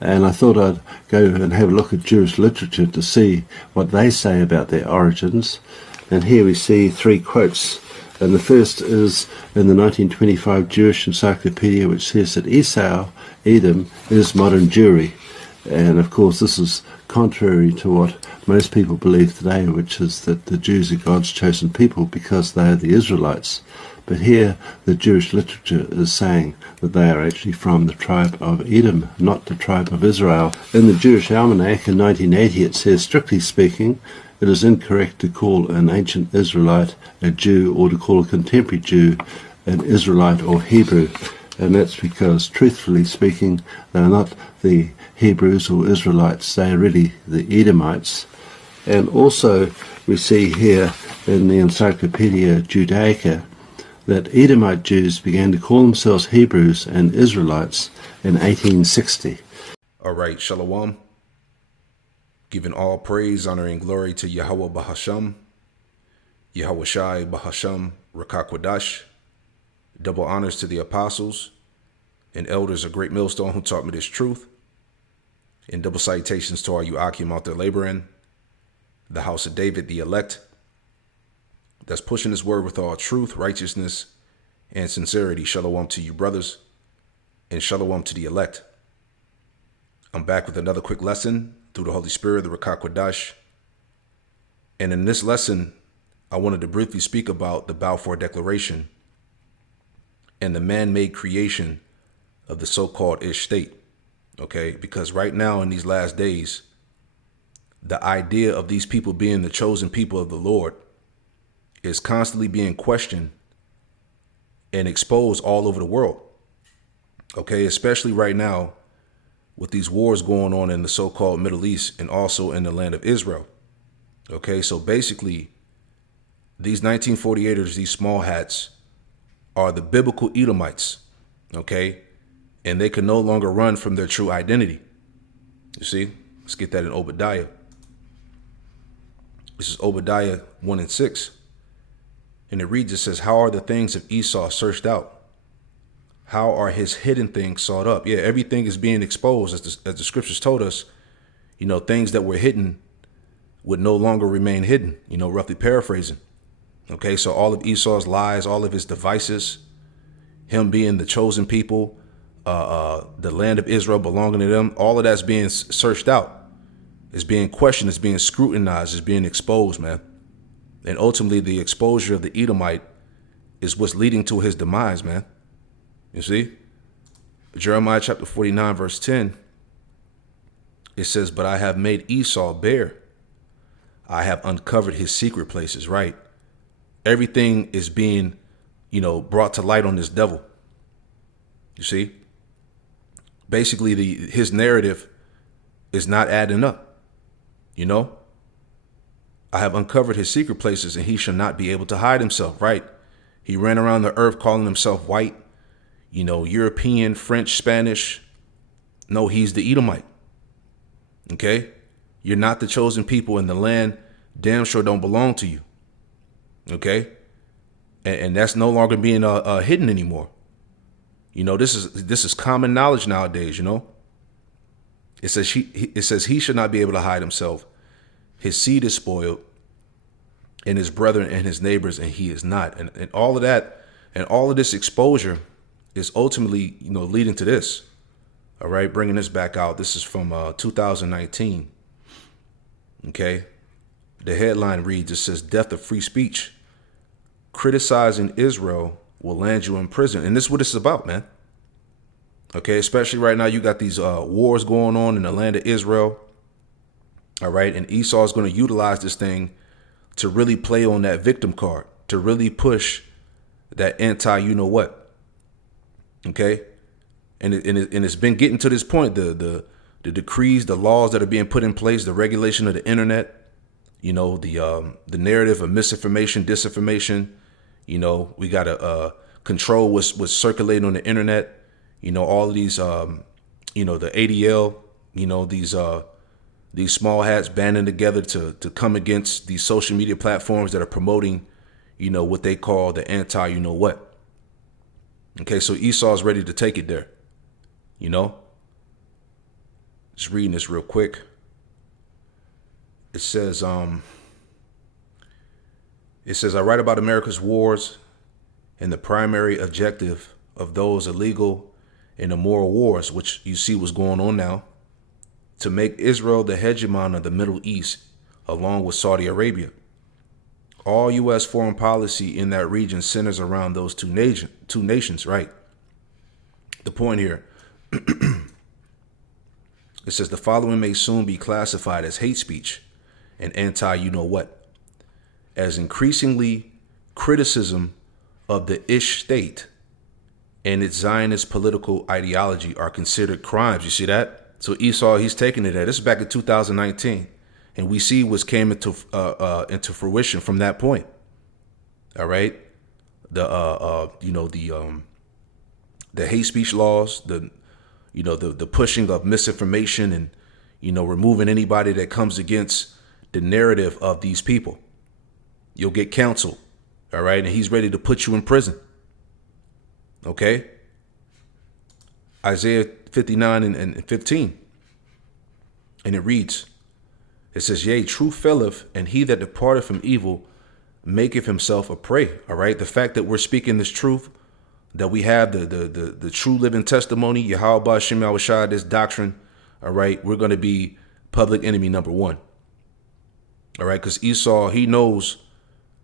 And I thought I'd go and have a look at Jewish literature to see what they say about their origins. And here we see three quotes. And the first is in the 1925 Jewish Encyclopedia, which says that Esau, Edom, is modern Jewry. And of course this is contrary to what most people believe today, which is that the Jews are God's chosen people because they are the Israelites. But here the Jewish literature is saying that they are actually from the tribe of Edom, not the tribe of Israel. In the Jewish Almanac in 1980 it says, strictly speaking, it is incorrect to call an ancient Israelite a Jew or to call a contemporary Jew an Israelite or Hebrew. And that's because, truthfully speaking, they are not the Hebrews or Israelites, they are really the Edomites. And also we see here in the Encyclopedia Judaica that Edomite Jews began to call themselves Hebrews and Israelites in 1860. All right, Shalom. Giving all praise, honor, and glory to Yahweh Bahasham, Yahweh Shai Bahasham, Rakakwadash. Double honors to the apostles and elders of Great Millstone who taught me this truth. And double salutations to all you Akim out there laboring, the house of David, the elect, that's pushing this word with all truth, righteousness, and sincerity. Shalom to you, brothers, and shalom to the elect. I'm back with another quick lesson through the Holy Spirit, the Rakakwadash. And in this lesson, I wanted to briefly speak about the Balfour Declaration and the man-made creation of the so-called Ish state. Okay, because right now in these last days, the idea of these people being the chosen people of the Lord is constantly being questioned and exposed all over the world. Okay, especially right now with these wars going on in the so-called Middle East and also in the land of Israel. Okay, so basically, these 1948ers, these small hats, are the biblical Edomites. Okay, and they can no longer run from their true identity. You see, let's get that in Obadiah. This is Obadiah 1 and 6. And it reads, it says, how are the things of Esau searched out? How are his hidden things sought up? Yeah, everything is being exposed, as the scriptures told us. You know, things that were hidden would no longer remain hidden, you know, roughly paraphrasing. Okay, so all of Esau's lies, all of his devices, him being the chosen people, the land of Israel belonging to them, all of that's being searched out. It's being questioned, it's being scrutinized, it's being exposed, man. And ultimately, the exposure of the Edomite is what's leading to his demise, man. You see? Jeremiah chapter 49, verse 10, it says, but I have made Esau bare. I have uncovered his secret places, right? Everything is being, you know, brought to light on this devil. You see? Basically, his narrative is not adding up, you know? I have uncovered his secret places, and he shall not be able to hide himself, right? He ran around the earth calling himself white, you know, European, French, Spanish. No, he's the Edomite. Okay? You're not the chosen people, and the land damn sure don't belong to you. Okay? And that's no longer being hidden anymore. You know, this is common knowledge nowadays, you know? It says he should not be able to hide himself. His seed is spoiled, and his brethren and his neighbors, and he is not. And all of that, and all of this exposure is ultimately, you know, leading to this. All right, bringing this back out. This is from 2019. Okay, the headline reads, it says, death of free speech. Criticizing Israel will land you in prison. And this is what it's about, man. Okay, especially right now, you got these wars going on in the land of Israel. All right. And Esau is going to utilize this thing to really play on that victim card, to really push that you know what. OK. And it's been getting to this point, the decrees, the laws that are being put in place, the regulation of the internet, you know, the narrative of misinformation, disinformation. You know, we got to control what's circulating on the internet. You know, all of these, you know, the ADL, you know, these small hats banding together to come against these social media platforms that are promoting, you know, what they call the you know what. Okay, so Esau's ready to take it there, you know. Just reading this real quick. It says, I write about America's wars and the primary objective of those illegal and immoral wars, which you see what's going on now, to make Israel the hegemon of the Middle East, along with Saudi Arabia. All U.S. foreign policy in that region centers around those two nations, right? The point here, it says the following may soon be classified as hate speech and anti-you-know-what, as increasingly criticism of the Ish state and its Zionist political ideology are considered crimes. You see that? So Esau, he's taking it there. This is back in 2019. And we see what's came into fruition from that point. All right, the hate speech laws, the pushing of misinformation, and removing anybody that comes against the narrative of these people. You'll get counseled. All right, and he's ready to put you in prison. Okay. Isaiah 59 and 15, and it reads. It says, yea, truth faileth, and he that departeth from evil maketh himself a prey. All right. The fact that we're speaking this truth, that we have the true living testimony, Yahweh Hashem Yahushua, this doctrine. All right. We're going to be public enemy number one. All right. Because Esau, he knows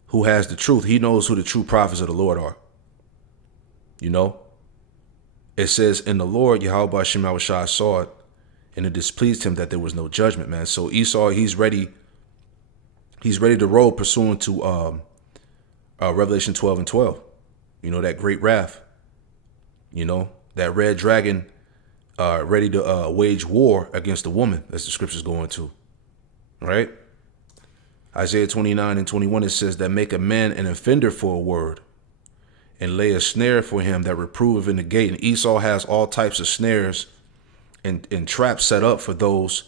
who has the truth. He knows who the true prophets of the Lord are. It says, in the Lord, Yahweh Hashem Yahushua saw it, and it displeased him that there was no judgment, man. So Esau, he's ready to roll pursuant to Revelation 12 and 12. That great wrath. That red dragon ready to wage war against the woman, as the scripture's going to. Right? Isaiah 29 and 21, it says that make a man an offender for a word and lay a snare for him that reproveth in the gate. And Esau has all types of snares and traps set up for those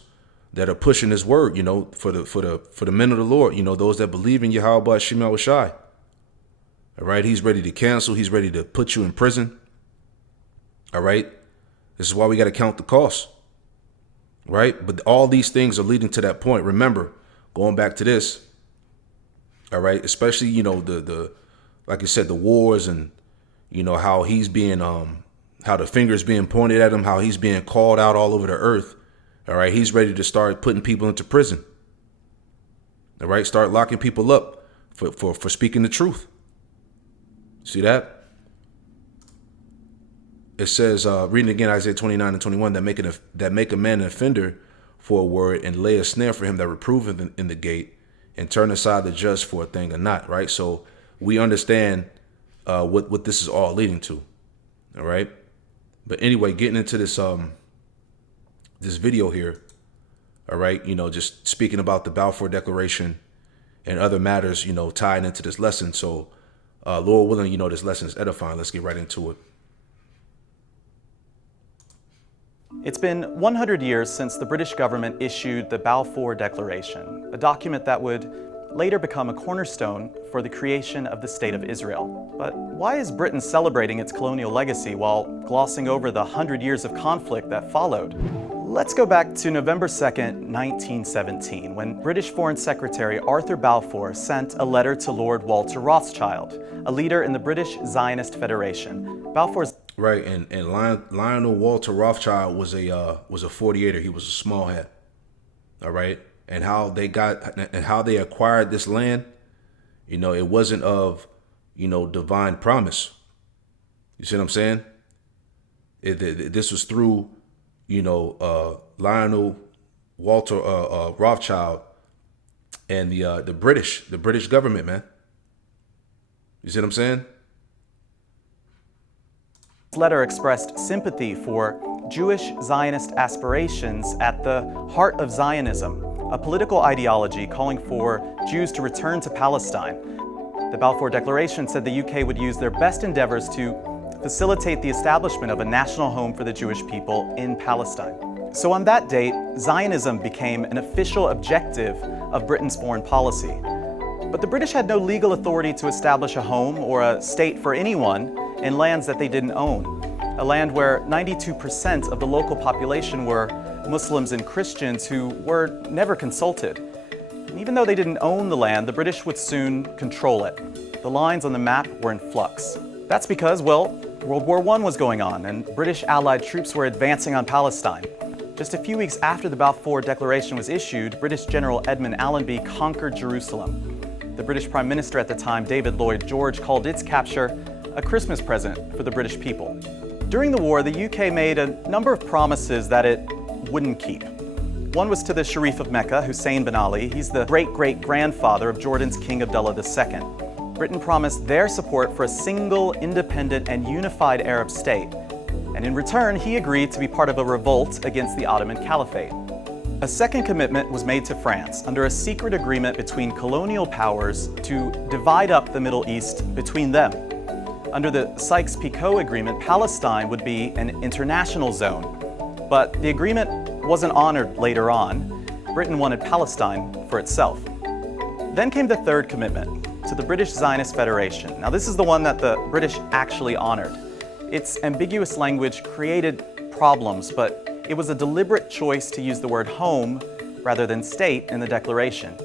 that are pushing his word, for the men of the Lord, those that believe in Yahweh Hashem Yahushua. All right, he's ready to cancel. He's ready to put you in prison. All right, this is why we got to count the cost. Right, but all these things are leading to that point. Remember, going back to this. All right, especially the like I said, the wars and how he's being how the finger's being pointed at him, how he's being called out all over the earth. All right. He's ready to start putting people into prison. All right. Start locking people up for speaking the truth. See that? It says, reading again, Isaiah 29 and 21, that make a man an offender for a word and lay a snare for him that reproveth in the gate and turn aside the just for a thing or not. Right. So we understand what this is all leading to. All right. But anyway, getting into this this video here, all right, just speaking about the Balfour Declaration and other matters, tied into this lesson. So, Lord willing, this lesson is edifying. Let's get right into it. It's been 100 years since the British government issued the Balfour Declaration, a document that would later become a cornerstone for the creation of the State of Israel. But why is Britain celebrating its colonial legacy while glossing over the 100 years of conflict that followed? Let's go back to November 2nd, 1917, when British Foreign Secretary Arthur Balfour sent a letter to Lord Walter Rothschild, a leader in the British Zionist Federation. Balfour's right, and Lionel Walter Rothschild was a 48er. He was a small head. All right. And how they acquired this land, it wasn't of, divine promise. You see what I'm saying? This was through, Lionel Walter Rothschild and the British government, man. You see what I'm saying? This letter expressed sympathy for Jewish Zionist aspirations at the heart of Zionism, a political ideology calling for Jews to return to Palestine. The Balfour Declaration said the UK would use their best endeavors to facilitate the establishment of a national home for the Jewish people in Palestine. So on that date, Zionism became an official objective of Britain's foreign policy. But the British had no legal authority to establish a home or a state for anyone in lands that they didn't own, a land where 92% of the local population were Muslims and Christians who were never consulted. And even though they didn't own the land, the British would soon control it. The lines on the map were in flux. That's because, well, World War I was going on and British Allied troops were advancing on Palestine. Just a few weeks after the Balfour Declaration was issued, British General Edmund Allenby conquered Jerusalem. The British Prime Minister at the time, David Lloyd George, called its capture a Christmas present for the British people. During the war, the UK made a number of promises that it wouldn't keep. One was to the Sharif of Mecca, Hussein bin Ali. He's the great-great-grandfather of Jordan's King Abdullah II. Britain promised their support for a single, independent, and unified Arab state. And in return, he agreed to be part of a revolt against the Ottoman Caliphate. A second commitment was made to France under a secret agreement between colonial powers to divide up the Middle East between them. Under the Sykes-Picot Agreement, Palestine would be an international zone. But the agreement wasn't honored later on. Britain wanted Palestine for itself. Then came the third commitment, to the British Zionist Federation. Now, this is the one that the British actually honored. Its ambiguous language created problems, but it was a deliberate choice to use the word home rather than state in the declaration.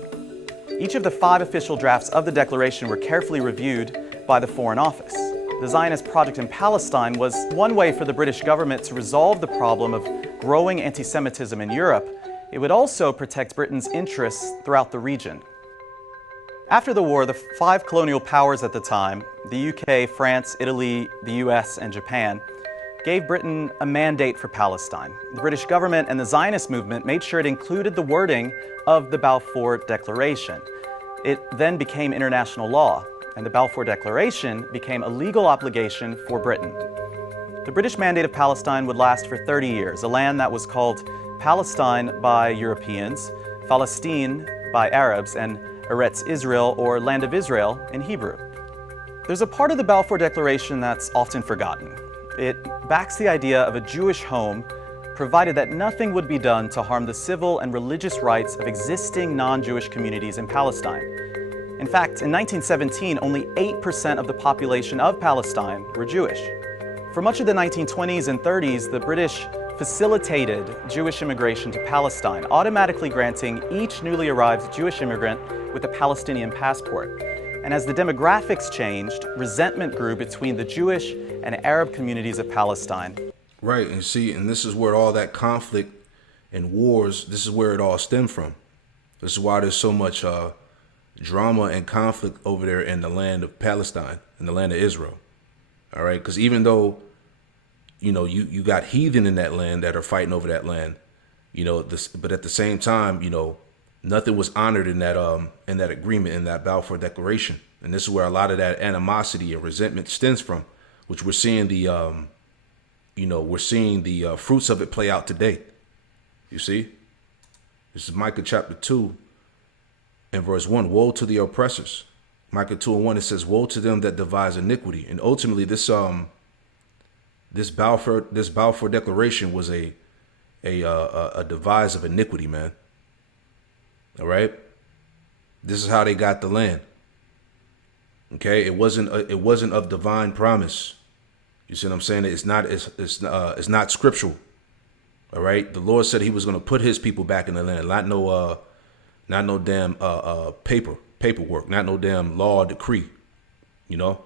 Each of the 5 official drafts of the declaration were carefully reviewed by the Foreign Office. The Zionist project in Palestine was one way for the British government to resolve the problem of growing anti-Semitism in Europe. It would also protect Britain's interests throughout the region. After the war, the 5 colonial powers at the time, the UK, France, Italy, the US, and Japan, gave Britain a mandate for Palestine. The British government and the Zionist movement made sure it included the wording of the Balfour Declaration. It then became international law, and the Balfour Declaration became a legal obligation for Britain. The British Mandate of Palestine would last for 30 years, a land that was called Palestine by Europeans, Palestine by Arabs, and Eretz Israel, or Land of Israel, in Hebrew. There's a part of the Balfour Declaration that's often forgotten. It backs the idea of a Jewish home, provided that nothing would be done to harm the civil and religious rights of existing non-Jewish communities in Palestine. In fact, in 1917, only 8% of the population of Palestine were Jewish. For much of the 1920s and 30s, the British facilitated Jewish immigration to Palestine, automatically granting each newly arrived Jewish immigrant with a Palestinian passport. And as the demographics changed, resentment grew between the Jewish and Arab communities of Palestine. Right, and see, and this is where all that conflict and wars, this is where it all stemmed from. This is why there's so much drama and conflict over there in the land of Palestine, in the land of Israel. All right, because even though, you know, you got heathen in that land that are fighting over that land, you know, but at the same time, you know, nothing was honored in that agreement, in that Balfour Declaration. And this is where a lot of that animosity and resentment stems from, which we're seeing the fruits of it play out today. You see, this is Micah chapter 2 and verse 1. Woe to the oppressors. Micah 2:1, it says, woe to them that devise iniquity. And ultimately, this Balfour Declaration was a devise of iniquity, man. All right, this is how they got the land. Okay, it wasn't of divine promise. You see what I'm saying? It's not scriptural. All right, the Lord said He was going to put His people back in the land, not no damn paperwork, not no damn law or decree. You know,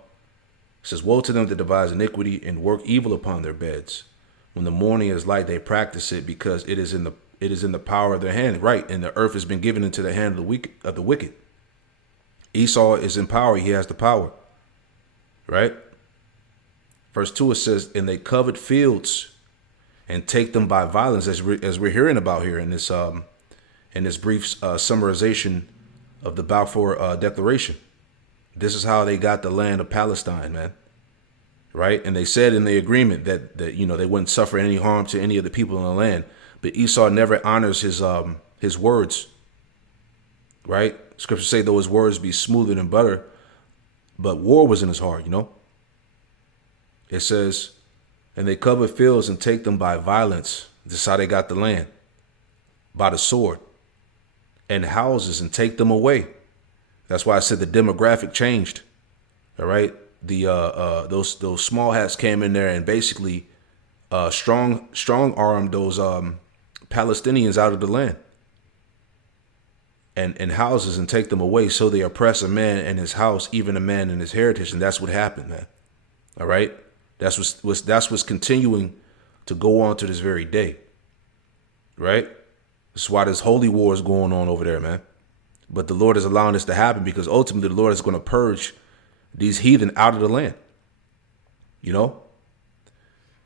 it says, woe to them that devise iniquity and work evil upon their beds. When the morning is light, they practice it, because it is in the power of their hand. Right, and the earth has been given into the hand of the wicked. Esau is in power; he has the power. Right. Verse 2, it says, and they covet fields and take them by violence, as we're hearing about here in this brief summarization of the Balfour Declaration. This is how they got the land of Palestine, man. Right? And they said in the agreement that they wouldn't suffer any harm to any of the people in the land. But Esau never honors his words. Right? Scriptures say, though his words be smoother than butter, but war was in his heart, you know. It says, and they cover fields and take them by violence. This is how they got the land. By the sword. And houses and take them away. That's why I said the demographic changed. All right. Those small hats came in there and basically strong armed those Palestinians out of the land and houses and take them away. So they oppress a man and his house, even a man and his heritage. And that's what happened, man. All right. That's what's continuing to go on to this very day. Right. That's why this holy war is going on over there, man. But the Lord is allowing this to happen because ultimately the Lord is going to purge these heathen out of the land. You know,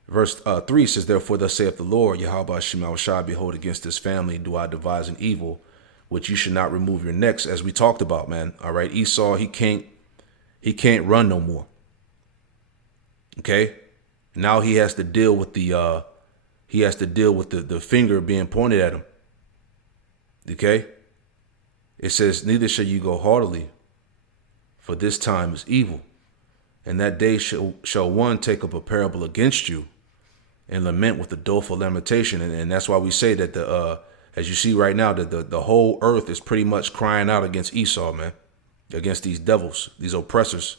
verse 3 says, therefore, thus saith the Lord, Yahweh Shema Shai, behold, against this family do I devise an evil, which you should not remove your necks, as we talked about, man. All right. Esau, he can't run no more. OK, now he has to deal with the finger being pointed at him. OK, it says, neither shall you go haughtily, for this time is evil. And that day shall one take up a parable against you and lament with a doleful lamentation. And that's why we say that as you see right now, that the whole earth is pretty much crying out against Esau, man, against these devils, these oppressors.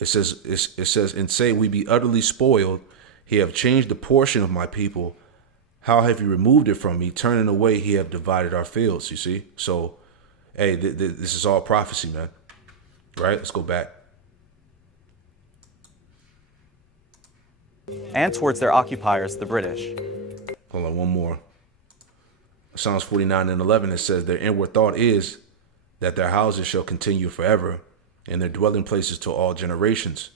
It says, and say, we be utterly spoiled. He have changed the portion of my people. How have you removed it from me? Turning away, he have divided our fields, you see? So, hey, this is all prophecy, man. Right? Let's go back. And towards their occupiers, the British. Hold on, one more. Psalms 49 and 11, it says, their inward thought is that their houses shall continue forever, and their dwelling places to all generations.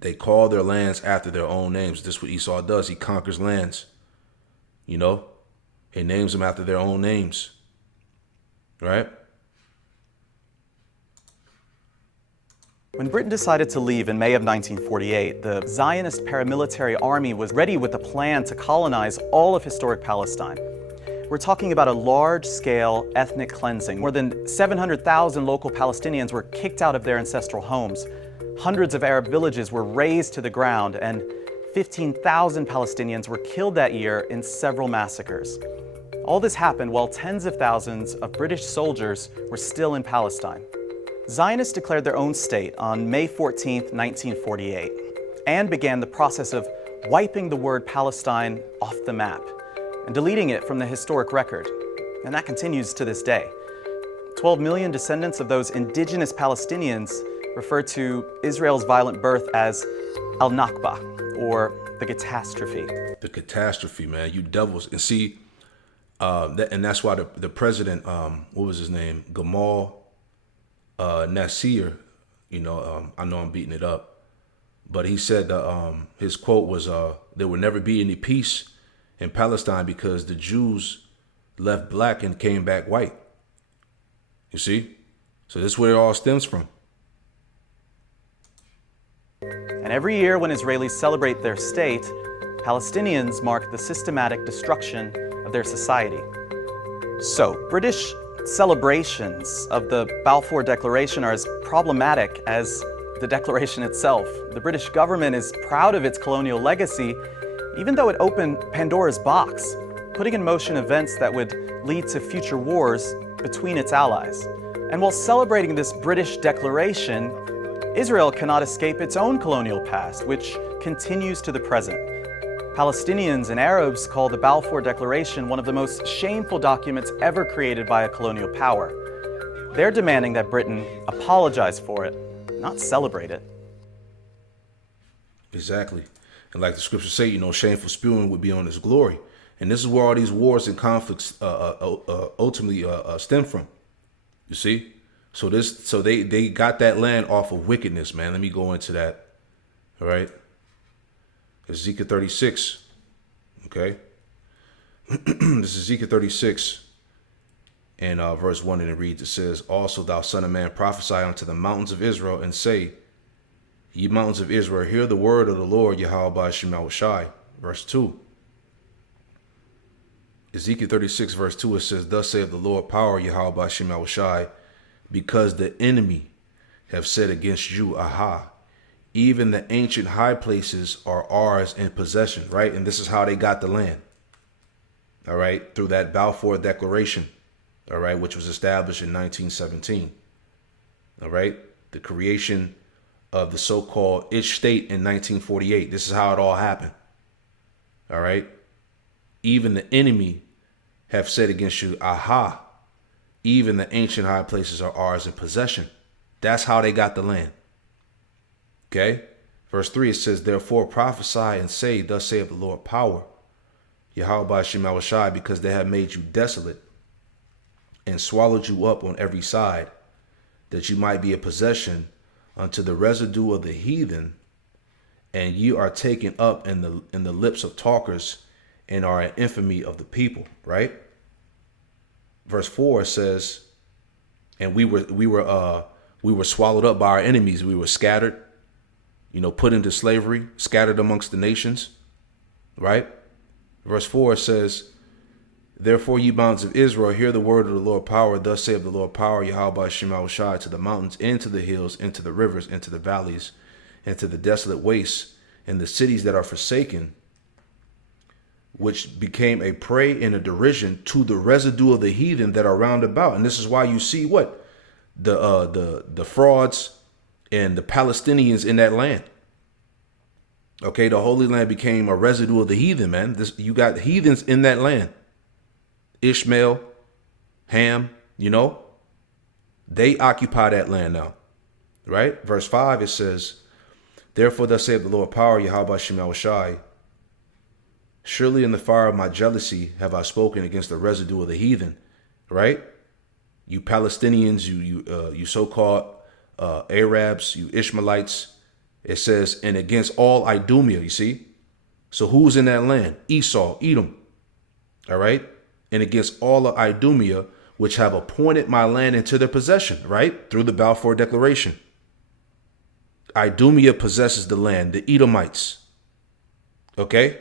They call their lands after their own names. This is what Esau does. He conquers lands. You know, he names them after their own names. Right? When Britain decided to leave in May of 1948, the Zionist paramilitary army was ready with a plan to colonize all of historic Palestine. We're talking about a large-scale ethnic cleansing. More than 700,000 local Palestinians were kicked out of their ancestral homes. Hundreds of Arab villages were razed to the ground, and 15,000 Palestinians were killed that year in several massacres. All this happened while tens of thousands of British soldiers were still in Palestine. Zionists declared their own state on May 14, 1948, and began the process of wiping the word Palestine off the map and deleting it from the historic record. And that continues to this day. 12 million descendants of those indigenous Palestinians refer to Israel's violent birth as al-Nakba, or the catastrophe. The catastrophe, man, you devils. And see, and that's why the president, what was his name? Gamal Nasir, you know, I know I'm beating it up, but he said his quote was, there will never be any peace in Palestine because the Jews left black and came back white. You see? So this is where it all stems from. And every year when Israelis celebrate their state, Palestinians mark the systematic destruction of their society. So, British celebrations of the Balfour Declaration are as problematic as the declaration itself. The British government is proud of its colonial legacy, even though it opened Pandora's box, putting in motion events that would lead to future wars between its allies. And while celebrating this British declaration, Israel cannot escape its own colonial past, which continues to the present. Palestinians and Arabs call the Balfour Declaration one of the most shameful documents ever created by a colonial power. They're demanding that Britain apologize for it, not celebrate it. Exactly. And like the scriptures say, you know, shameful spewing would be on his glory. And this is where all these wars and conflicts ultimately stem from. You see? So they got that land off of wickedness, man. Let me go into that. All right. Ezekiel 36. Okay. This is Ezekiel 36 and verse 1, and it reads, it says, also thou son of man, prophesy unto the mountains of Israel, and say, ye mountains of Israel, hear the word of the Lord, Yahweh Shema Shai. Verse 2. Ezekiel 36, verse 2, it says, thus saith the Lord, power, Yahweh Shema Shai, because the enemy have said against you, aha, even the ancient high places are ours in possession, right? And this is how they got the land, all right, through that Balfour Declaration, all right, which was established in 1917, all right, the creation of the so-called Ish State in 1948. This is how it all happened, all right? Even the enemy have said against you, aha, even the ancient high places are ours in possession. That's how they got the land. Okay? Verse 3, it says, therefore prophesy and say, thus saith the Lord power, Yahweh Shema Shai, because they have made you desolate and swallowed you up on every side, that you might be a possession unto the residue of the heathen, and you are taken up in the lips of talkers, and are an infamy of the people. Right? Verse 4 says, and we were swallowed up by our enemies. We were scattered, put into slavery, scattered amongst the nations. Right? Verse 4 says, therefore, ye mountains of Israel, hear the word of the Lord power. Thus saith the Lord power, Yahweh Shema Shai, to the mountains, and to the hills, and to the rivers, and to the valleys, and to the desolate wastes, and the cities that are forsaken, which became a prey and a derision to the residue of the heathen that are round about. And this is why you see what? The frauds and the Palestinians in that land. Okay, the Holy Land became a residue of the heathen, man. You got heathens in that land. Ishmael, Ham, they occupy that land now. Right? Verse 5, it says, therefore thus saith the Lord power, Yahweh Shema Shai, surely in the fire of my jealousy have I spoken against the residue of the heathen. Right? You Palestinians, you so-called Arabs, you Ishmaelites. It says, and against all Idumea, you see? So who's in that land? Esau, Edom. All right? And against all of Idumea, which have appointed my land into their possession, right? Through the Balfour Declaration. Idumea possesses the land, the Edomites. Okay?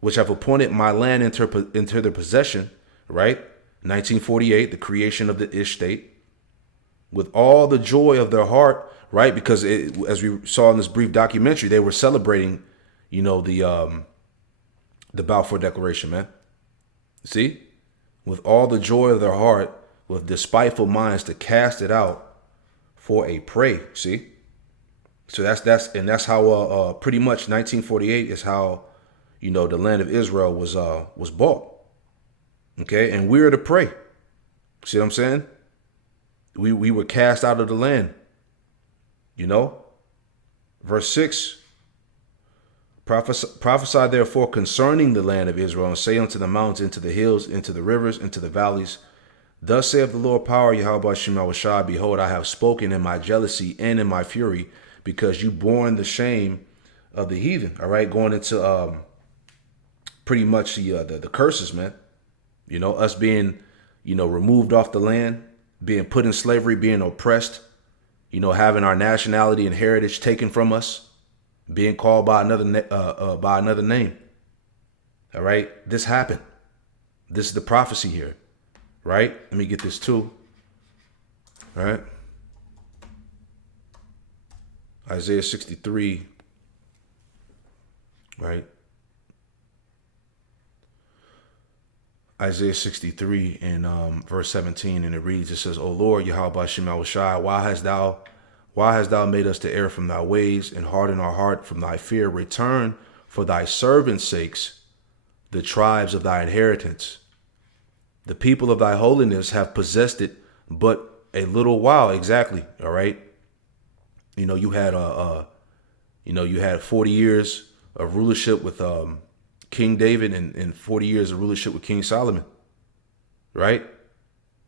Which have appointed my land into their possession, right? 1948, the creation of the Ish state. With all the joy of their heart, right? Because as we saw in this brief documentary, they were celebrating, the Balfour Declaration, man. See? With all the joy of their heart, with despiteful minds to cast it out for a prey. See? So that's how pretty much 1948 is how, the land of Israel was bought. Okay? And we're the prey. See what I'm saying? We were cast out of the land. Verse 6, prophesy therefore concerning the land of Israel, and say unto the mountains, into the hills, into the rivers, into the valleys, thus saith the Lord power, Yahweh Shema Shai, behold, I have spoken in my jealousy and in my fury, because you borne the shame of the heathen. All right, going into pretty much the curses, man. Us being, removed off the land, being put in slavery, being oppressed, having our nationality and heritage taken from us, being called by another name. All right, this happened. This is the prophecy here, right? Let me get this too. All right, Isaiah 63, right? Isaiah 63 and verse 17, and it reads, it says, O Lord, Yahweh Shema Shai, why hast thou made us to err from thy ways, and harden our heart from thy fear? Return for thy servants' sakes the tribes of thy inheritance. The people of thy holiness have possessed it but a little while. Exactly. All right. You had you had 40 years of rulership with King David and 40 years of rulership with King Solomon, right?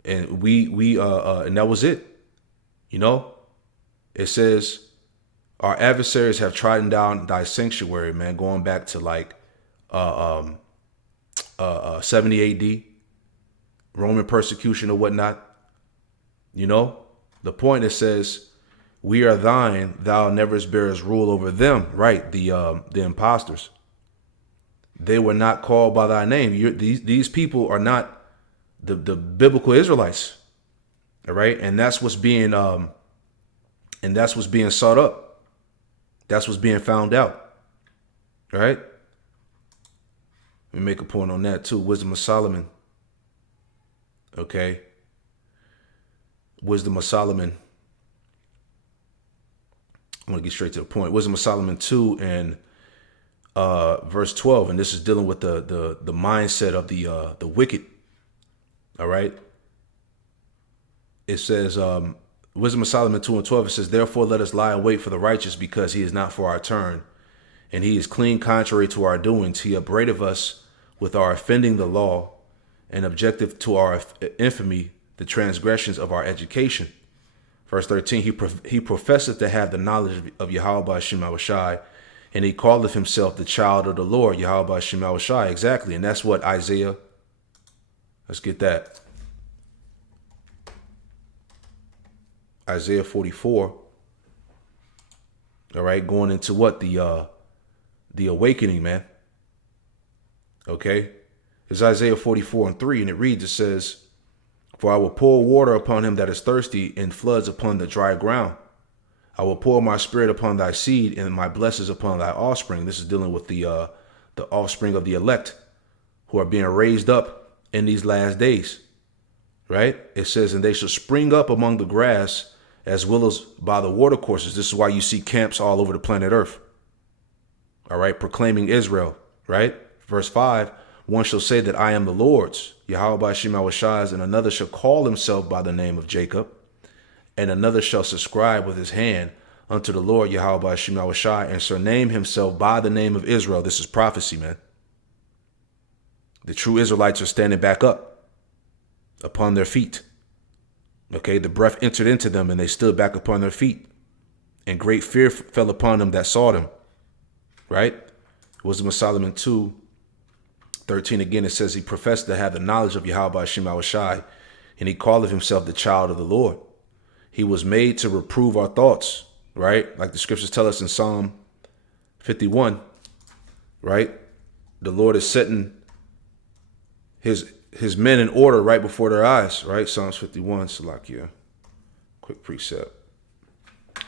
And and that was it. It says our adversaries have trodden down thy sanctuary, man, going back to like 70 AD, Roman persecution or whatnot. The point, it says, we are thine, thou never bearest rule over them, right? The imposters. They were not called by thy name. These people are not the biblical Israelites. All right. And that's what's being sought up. That's what's being found out. All right. Let me make a point on that too. Wisdom of Solomon. Okay. Wisdom of Solomon. I'm going to get straight to the point. Wisdom of Solomon 2 and verse 12, and this is dealing with the mindset of the wicked. All right. It says, Wisdom of Solomon 2:12, it says, therefore let us lie in wait for the righteous, because he is not for our turn, and he is clean contrary to our doings. He upbraideth us with our offending the law, and objective to our infamy, the transgressions of our education. Verse 13, he professeth to have the knowledge of Yahweh Shema Shai, and he calleth himself the child of the Lord, Yahweh Shema Shai. Exactly, and that's what Isaiah, let's get that. Isaiah 44. All right, going into what? The awakening, man. Okay. It's Isaiah 44:3, and it reads, it says, for I will pour water upon him that is thirsty, and floods upon the dry ground. I will pour my spirit upon thy seed, and my blessings upon thy offspring. This is dealing with the offspring of the elect who are being raised up in these last days. Right? It says, and they shall spring up among the grass as willows by the watercourses. This is why you see camps all over the planet Earth. All right, proclaiming Israel. Right? Verse 5, one shall say that I am the Lord's, Yahweh Shema Shai, and another shall call himself by the name of Jacob, and another shall subscribe with his hand unto the Lord, Yahweh Shema Shai, and surname himself by the name of Israel. This is prophecy, man. The true Israelites are standing back up upon their feet. Okay, the breath entered into them, and they stood back upon their feet, and great fear fell upon them that saw them. Right? Wisdom of Solomon 2:13 again, it says, he professed to have the knowledge of Yahweh Shema Shai, and he calleth himself the child of the Lord. He was made to reprove our thoughts, right? Like the scriptures tell us in Psalm 51, right? The Lord is setting his men in order right before their eyes, right? Psalms 51, Salakia. Quick precept.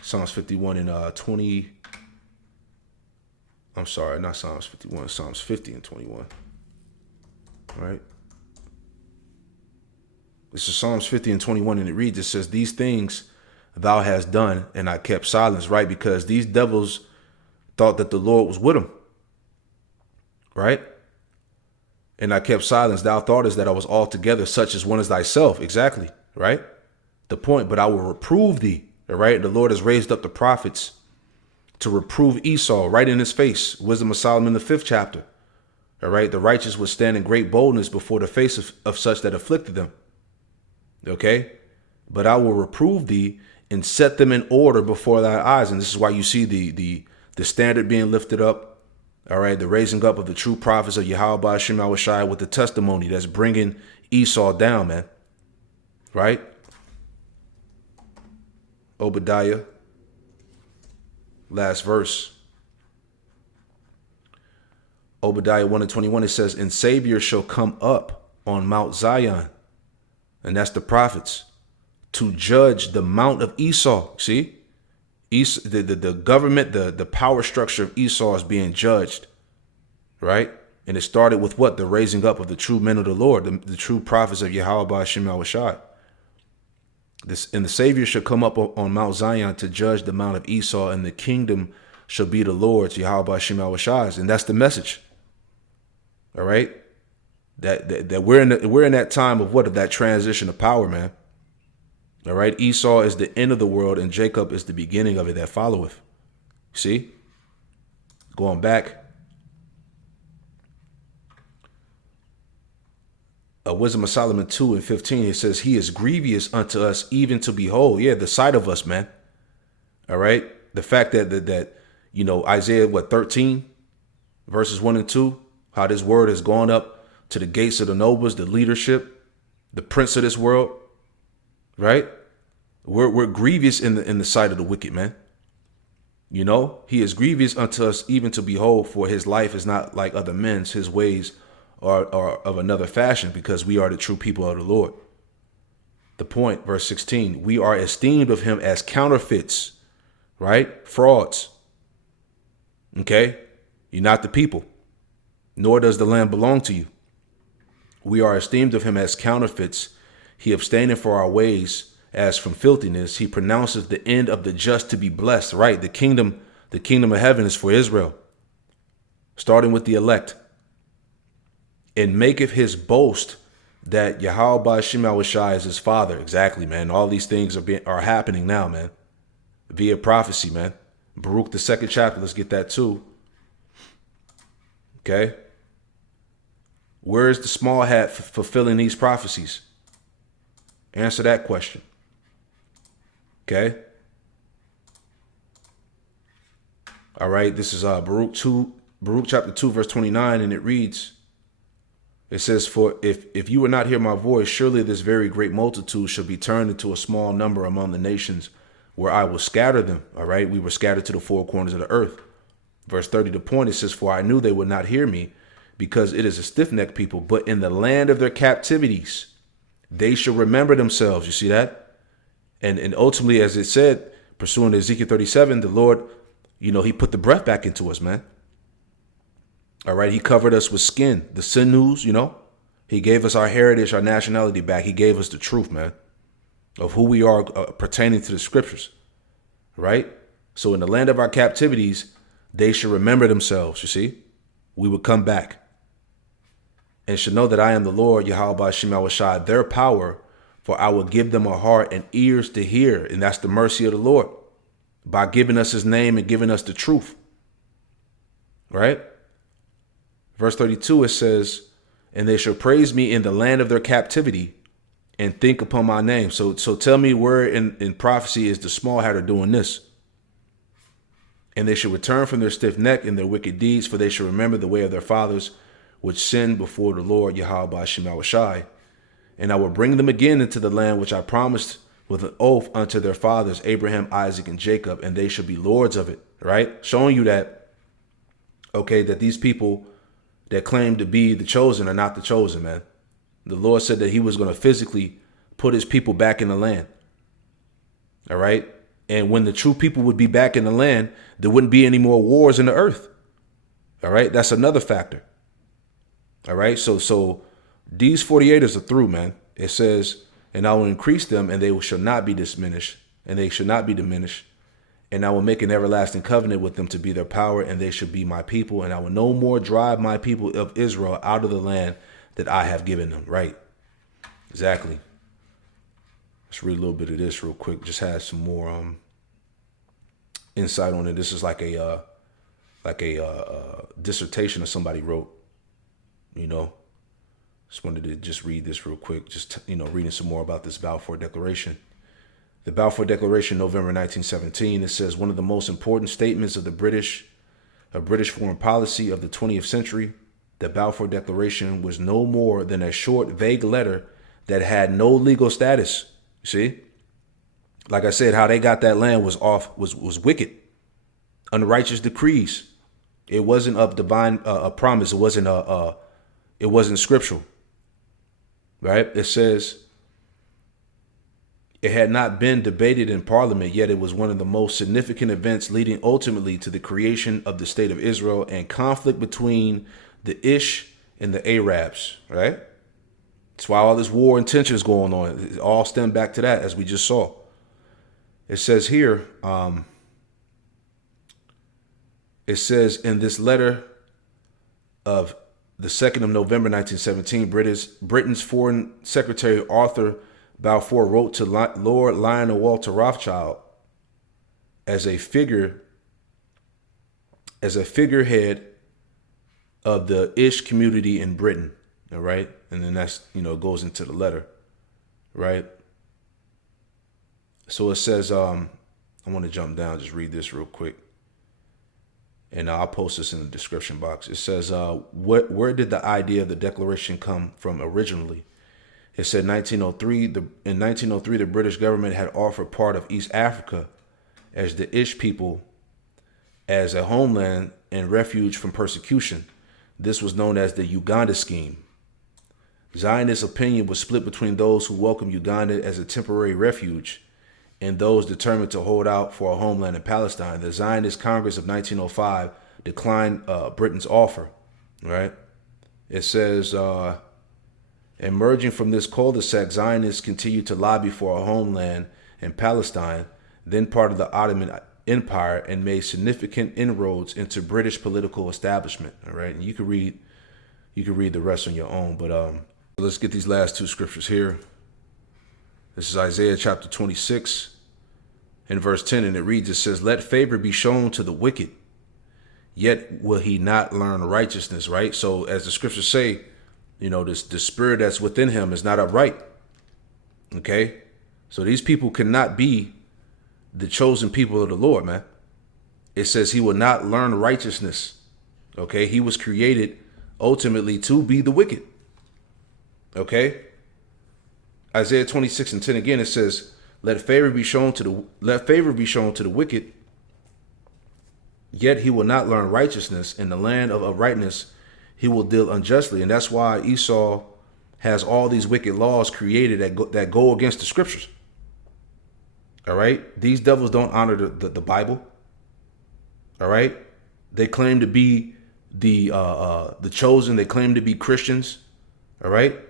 Psalms 51 and 20. I'm sorry, not Psalms 51, Psalms 50 and 21. Right? This is Psalms 50 and 21, and it reads, it says, these things thou hast done, and I kept silence, right? Because these devils thought that the Lord was with them. Right? And I kept silence. Thou thoughtest that I was altogether such as one as thyself. Exactly. Right? The point, but I will reprove thee. All right? The Lord has raised up the prophets to reprove Esau right in his face. Wisdom of Solomon, the 5th chapter. All right. The righteous would stand in great boldness before the face of such that afflicted them. Okay. But I will reprove thee and set them in order before thy eyes. And this is why you see the standard being lifted up. All right. The raising up of the true prophets of Yahweh Shema Shai with the testimony that's bringing Esau down, man. Right. Obadiah. Last verse. Obadiah 1:21, it says, and Savior shall come up on Mount Zion, and that's the prophets, to judge the mount of Esau. See, the government, the power structure of Esau is being judged, right? And it started with what? The raising up of the true men of the Lord, the true prophets of Yahweh Shema Shai. And the Savior shall come up on Mount Zion to judge the mount of Esau, and the kingdom shall be the Lord's, Yahweh Shema Shai. And that's the message. All right, that we're in that time of what? Of that transition of power, man. All right, Esau is the end of the world, and Jacob is the beginning of it that followeth. See, going back, Wisdom of Solomon 2:15, it says, he is grievous unto us even to behold. Yeah, the sight of us, man. All right, the fact that you know, Isaiah 13 verses 1 and 2. How this word has gone up to the gates of the nobles, the leadership, the prince of this world, right? We're grievous in the sight of the wicked, man. You know, he is grievous unto us even to behold, for his life is not like other men's. His ways are of another fashion, because we are the true people of the Lord. The point, verse 16, we are esteemed of him as counterfeits, right? Frauds. Okay? You're not the people, nor does the land belong to you. We are esteemed of him as counterfeits. He abstaineth for our ways as from filthiness. He pronounceth the end of the just to be blessed. Right? The kingdom of heaven is for Israel. starting with the elect, and maketh his boast that Yahweh Shema Shai is his father. Exactly, man. All these things are happening now, man, via prophecy, man. Baruch, the 2nd chapter, let's get that too. Okay. Where is the small hat fulfilling these prophecies? Answer that question. Okay. All right. This is Baruch chapter 2, verse 29, and it reads, it says, for if you will not hear my voice, surely this very great multitude shall be turned into a small number among the nations where I will scatter them. All right. We were scattered to the four corners of the earth. Verse 30, the point, it says, for I knew they would not hear me, because it is a stiff-necked people, but in the land of their captivities, they shall remember themselves. You see that? And ultimately, as it said, pursuing Ezekiel 37, the Lord, he put the breath back into us, man. All right. He covered us with skin, the sinews, he gave us our heritage, our nationality back. He gave us the truth, man, of who we are pertaining to the scriptures. Right. So in the land of our captivities, they should remember themselves. You see, we would come back and should know that I am the Lord, Yahweh Shema Shai, their power, for I will give them a heart and ears to hear. And that's the mercy of the Lord by giving us his name and giving us the truth. Right. Verse 32, it says, and they shall praise me in the land of their captivity and think upon my name. So tell me where in prophecy is the small hatter doing this? And they shall return from their stiff neck and their wicked deeds, for they shall remember the way of their fathers, which sinned before the Lord, Yahweh Shema Shai. And I will bring them again into the land which I promised with an oath unto their fathers, Abraham, Isaac, and Jacob, and they shall be lords of it. Right? Showing you that, okay, that these people that claim to be the chosen are not the chosen, man. The Lord said that he was going to physically put his people back in the land. All right. And when the true people would be back in the land, there wouldn't be any more wars in the earth. All right. That's another factor. All right. So these 48ers are through, man. It says, and I will increase them and they shall not be diminished, and they shall not be diminished. And I will make an everlasting covenant with them to be their power, and they shall be my people. And I will no more drive my people of Israel out of the land that I have given them. Right. Exactly. Let's read a little bit of this real quick. Just have some more insight on it. This is like a dissertation that somebody wrote. Just wanted to just read this real quick. Just reading some more about this Balfour Declaration. The Balfour Declaration, November 1917. It says, one of the most important statements of British foreign policy of the 20th century, the Balfour Declaration was no more than a short, vague letter that had no legal status. You see, like I said, how they got that land was was wicked, unrighteous decrees. It wasn't of divine a promise. It wasn't scriptural. Right? It says it had not been debated in Parliament, yet it was one of the most significant events leading ultimately to the creation of the state of Israel and conflict between the Ish and the Arabs. Right? That's why all this war and tension is going on. It all stemmed back to that, as we just saw. It says here, it says in this letter of the 2nd of November 1917, Britain's Foreign Secretary Arthur Balfour wrote to Lord Lionel Walter Rothschild as a figurehead of the Ish community in Britain. All right. And then that's, goes into the letter. Right. So it says, I want to jump down, just read this real quick. And I'll post this in the description box. It says, where did the idea of the declaration come from originally? It said in 1903, the British government had offered part of East Africa as the Ish people as a homeland and refuge from persecution. This was known as the Uganda scheme. Zionist opinion was split between those who welcomed Uganda as a temporary refuge and those determined to hold out for a homeland in Palestine. The Zionist Congress of 1905 declined Britain's offer. Right? It says, emerging from this cul-de-sac, Zionists continued to lobby for a homeland in Palestine, then part of the Ottoman empire and made significant inroads into British political establishment. All right, and you can read the rest on your own. But let's get these last two scriptures here. This is Isaiah chapter 26 and verse 10, and it reads, it says, "Let favor be shown to the wicked, yet will he not learn righteousness." Right? So as the scriptures say, the spirit that's within him is not upright. Okay? So these people cannot be the chosen people of the Lord, man. It says he will not learn righteousness. Okay? He was created ultimately to be the wicked. Okay? Isaiah 26 and 10 again, it says, let favor be shown to the wicked, yet he will not learn righteousness. In the land of uprightness he will deal unjustly. And that's why Esau has all these wicked laws created that go against the scriptures. All right? These devils don't honor the Bible. All right? They claim to be the chosen. They claim to be Christians. All right?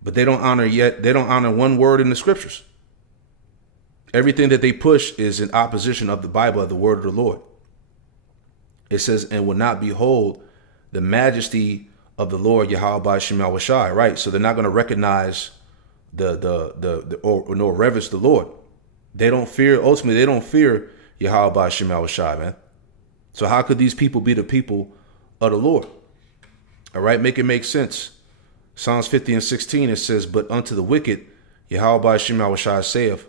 But they don't honor one word in the scriptures. Everything that they push is in opposition of the Bible, of the word of the Lord. It says, and will not behold the majesty of the Lord Yahweh Shema Shai. Right? So they're not going to recognize nor reverence the Lord. Ultimately they don't fear Yahweh Shema Shai, man. So how could these people be the people of the Lord? All right, make it make sense. Psalms 50 and 16, it says, but unto the wicked, Yahweh Shema Shai saith,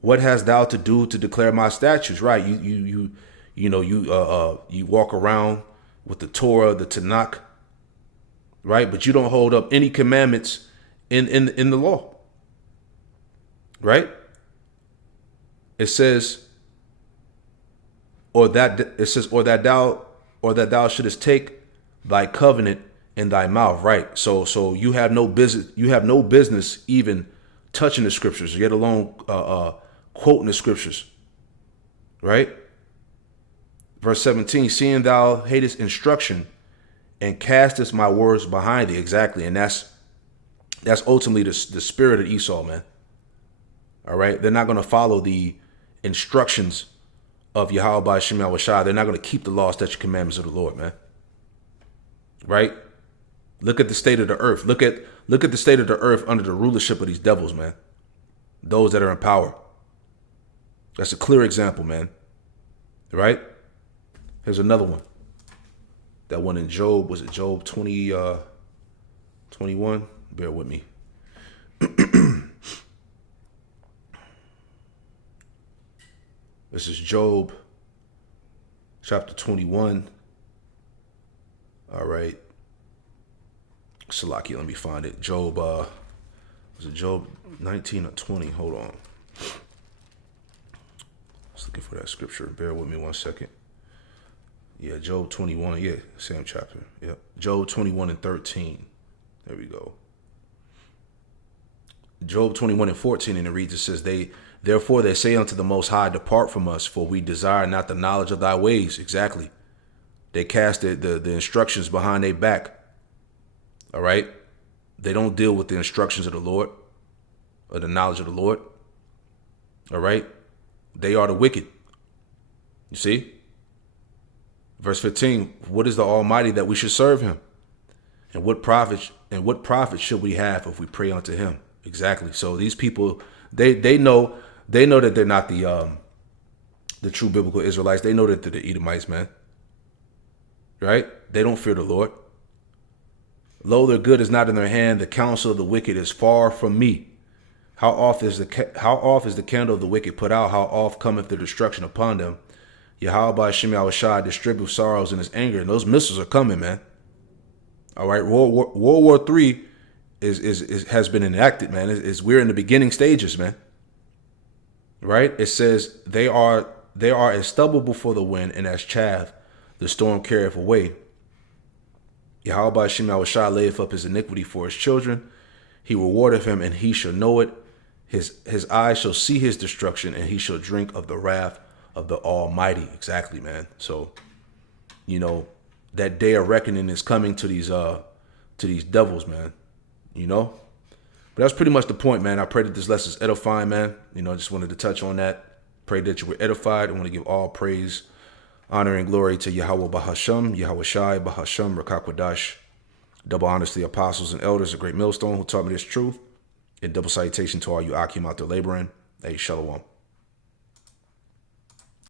what hast thou to do to declare my statutes? Right, you walk around with the Torah, the Tanakh, right? But you don't hold up any commandments in the law, right? It says, or that thou shouldest take thy covenant in thy mouth, right? So you have no business even touching the scriptures, yet alone quoting the scriptures, right? Verse 17, seeing thou hatest instruction and castest my words behind thee. Exactly. And that's ultimately the spirit of Esau, man. All right. They're not going to follow the instructions of Yahweh Shema Shai. They're not going to keep the law, statutes, commandments of the Lord, man. Right? Look at the state of the earth. Look at the state of the earth under the rulership of these devils, man. Those that are in power. That's a clear example, man. Right? Here's another one. That one in Job, was it Job 21? Bear with me. This is Job chapter 21. All right. Salaki, let me find it. Job, was it Job 19 or 20? Hold on. I was looking for that scripture. Bear with me 1 second. Yeah, Job 21. Yeah, same chapter. Yep. Job 21 and 13. There we go. Job 21 and 14, and it reads, it says, therefore they say unto the Most High, depart from us, for we desire not the knowledge of thy ways. Exactly. They cast the instructions behind their back. All right? They don't deal with the instructions of the Lord or the knowledge of the Lord. All right? They are the wicked. You see? Verse 15, what is the Almighty that we should serve him? And what profit should we have if we pray unto him? Exactly. So these people, they know that they're not the true biblical Israelites. They know that they're the Edomites, man. Right? They don't fear the Lord. Lo, their good is not in their hand. The counsel of the wicked is far from me. How oft is the candle of the wicked put out? How oft cometh the destruction upon them? Yahweh Shema Shai distribute sorrows in his anger, and those missiles are coming, man. All right, World War III has been enacted, man. We're in the beginning stages, man. Right? It says they are as stubble before the wind, and as chaff the storm carrieth away. Yahweh Shema Shai layeth up his iniquity for his children. He rewardeth him, and he shall know it. His eyes shall see his destruction, and he shall drink of the wrath of the Almighty. Exactly, man. So, that day of reckoning is coming to these devils, man. But that's pretty much the point, man. I pray that this lesson is edifying, man. I just wanted to touch on that. Pray that you were edified. I want to give all praise, honor, and glory to Yahweh Bahasham, Yahweh Shai, Bahasham, Rakakwadash. Double honors to the apostles and elders of Great Millstone who taught me this truth. And double salutation to all you Akim out there laboring. Hey, Shalom.